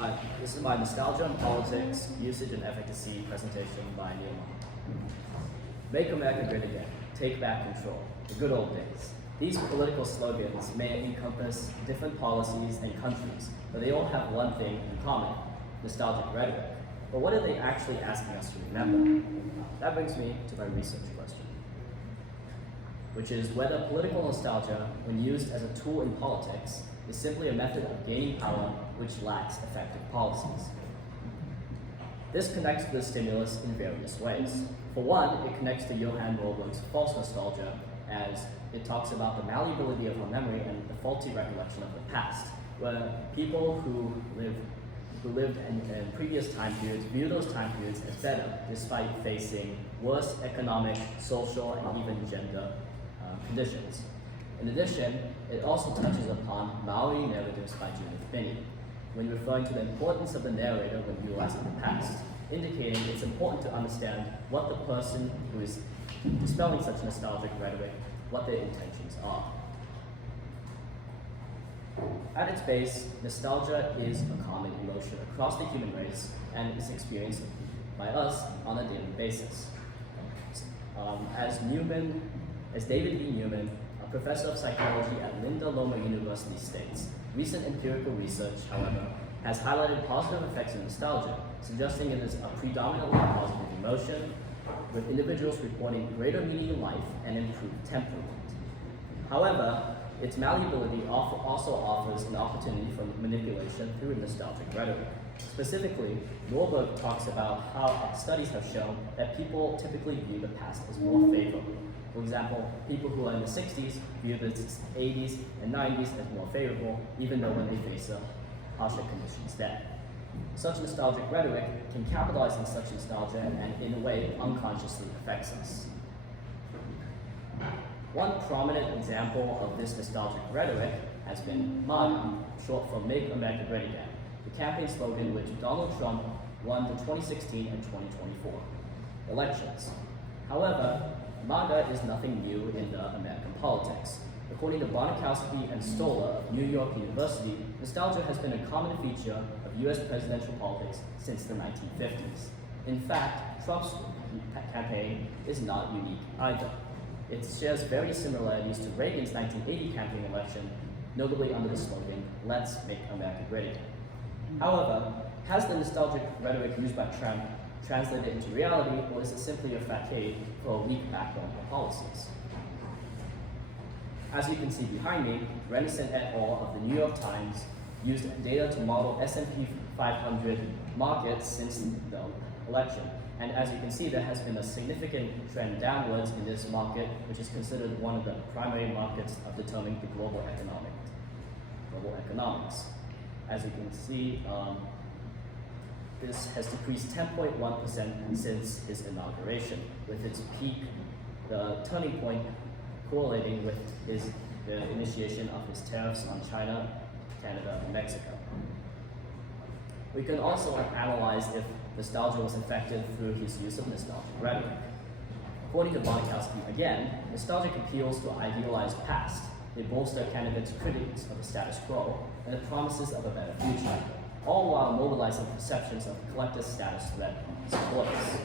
Hi, this is my Nostalgia and Politics, Usage and Efficacy presentation by Neil Mahoney. Make America Great Again, take back control, the good old days. These political slogans may encompass different policies and countries, but they all have one thing in common, nostalgic rhetoric. But what are they actually asking us to remember? That brings me to my research question, which is whether political nostalgia, when used as a tool in politics, is simply a method of gaining power which lacks effective policies. This connects to the stimulus in various ways. For one, it connects to Johann Rohlberg's false nostalgia, as it talks about the malleability of our memory and the faulty recollection of the past, where people who lived in previous time periods view those time periods as better, despite facing worse economic, social, and even gender conditions. In addition, it also touches upon Maori narratives by Judith Binney, when referring to the importance of the narrator when utilizing the past, indicating it's important to understand what the person who is dispelling such nostalgic rhetoric, what their intentions are. At its base, nostalgia is a common emotion across the human race and is experienced by us on a daily basis. As David B. Newman, a professor of psychology at Linda Loma University states, recent empirical research, however, has highlighted positive effects of nostalgia, suggesting it is a predominantly positive emotion, with individuals reporting greater meaning in life and improved temperament. However, its malleability also offers an opportunity for manipulation through nostalgic rhetoric. Specifically, Rohlberg talks about how studies have shown that people typically view the past as more favorable. For example, people who are in the 60s view the 80s and 90s as more favorable, even though when they face harsher conditions then. Such nostalgic rhetoric can capitalize on such nostalgia and, in a way, unconsciously affects us. One prominent example of this nostalgic rhetoric has been MAGA, short for Make America Great Again, the campaign slogan which Donald Trump won the 2016 and 2024 elections. However, MAGA is nothing new in American politics. According to Bonikowski and Stoller of New York University, nostalgia has been a common feature of US presidential politics since the 1950s. In fact, Trump's campaign is not unique either. It shares various similarities to Reagan's 1980 campaign election, notably under the slogan, "Let's make America great again." However, has the nostalgic rhetoric used by Trump translated into reality, or is it simply a facade for a weak backbone of policies? As you can see behind me, Renison et al. Of the New York Times used data to model S&P 500 markets since the election. And as you can see, there has been a significant trend downwards in this market, which is considered one of the primary markets of determining the global economics. As you can see, this has decreased 10.1% since his inauguration, with its peak, the turning point correlating with the initiation of his tariffs on China, Canada, and Mexico. We can also analyze if nostalgia was effective through his use of nostalgic rhetoric. According to Bonikowski, again, nostalgic appeals to idealized past. They bolster candidates' critiques of the status quo and the promises of a better future, all while mobilizing perceptions of collective status threat supporters.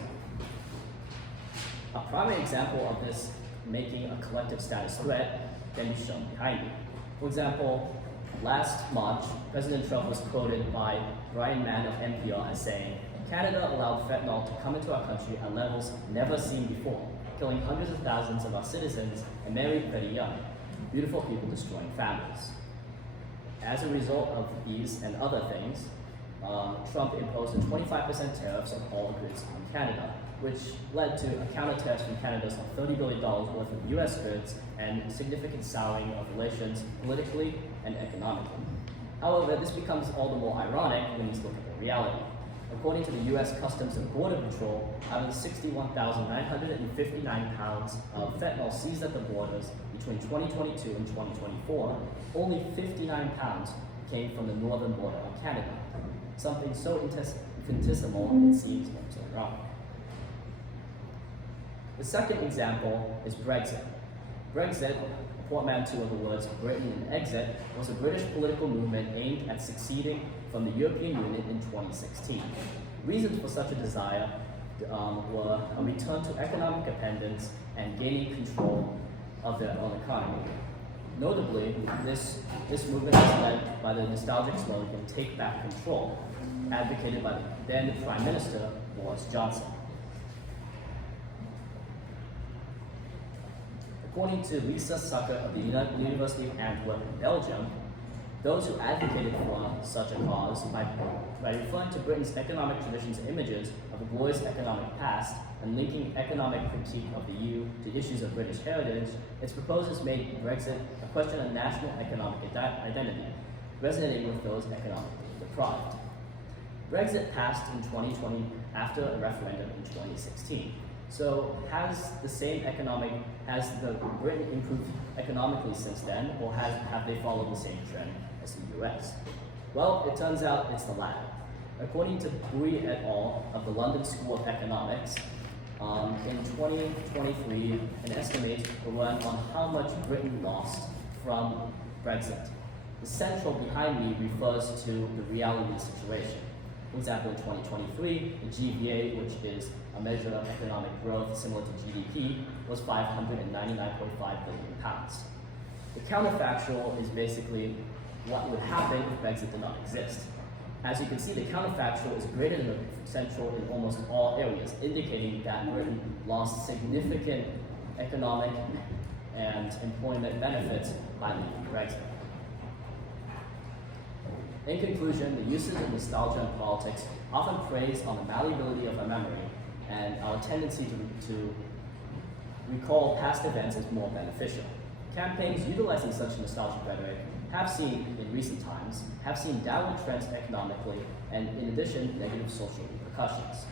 A primary example of this making a collective status threat can be shown behind me. For example, last March, President Trump was quoted by Brian Mann of NPR as saying, "Canada allowed fentanyl to come into our country at levels never seen before, killing hundreds of thousands of our citizens and married pretty young. Beautiful people destroying families." As a result of these and other things, Trump imposed a 25% tariffs on all goods from Canada, which led to a counter tariff from Canada of $30 billion worth of US goods and significant souring of relations politically and economically. However, this becomes all the more ironic when you look at the reality. According to the US Customs and Border Patrol, out of the 61,959 pounds of fentanyl seized at the borders between 2022 and 2024, only 59 pounds came from the northern border of Canada. Something so infinitesimal it seems so wrong. The second example is Brexit. Brexit, portmanteau of the words Britain and exit, was a British political movement aimed at seceding from the European Union in 2016. Reasons for such a desire were a return to economic independence and gaining control of their own economy. Notably, this movement was led by the nostalgic slogan, "Take Back Control," advocated by the then Prime Minister, Boris Johnson. According to Lisa Sucker of the University of Antwerp in Belgium, those who advocated for such a cause by referring to Britain's economic traditions and images of a glorious economic past and linking economic critique of the EU to issues of British heritage, its proposers made Brexit a question of national economic identity, resonating with those economically deprived. Brexit passed in 2020 after a referendum in 2016. So has the Britain improved economically since then, or have they followed the same trend as the US? Well, it turns out it's the latter. According to Bui et al. Of the London School of Economics, in 2023, an estimate will run on how much Britain lost from Brexit. The central behind me refers to the reality of the situation. For example, in 2023, the GVA, which is a measure of economic growth similar to GDP, was £599.5 billion. The counterfactual is basically what would happen if Brexit did not exist. As you can see, the counterfactual is greater than the central in almost all areas, indicating that Britain lost significant economic and employment benefits by leaving Brexit. In conclusion, the usage of nostalgia in politics often preys on the malleability of our memory and our tendency to recall past events as more beneficial. Campaigns utilizing such nostalgic rhetoric in recent times, have seen downward trends economically and, in addition, negative social repercussions.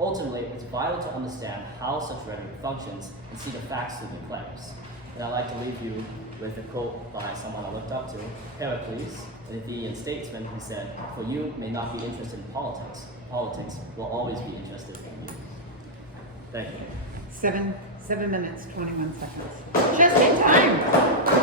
Ultimately, it's vital to understand how such rhetoric functions and see the facts through the claims. And I'd like to leave you with a quote by someone I looked up to, Pericles, an Athenian statesman, who said, "For you may not be interested in politics. Politics will always be interested in you." Thank you. 7 minutes, 21 seconds. Just in time.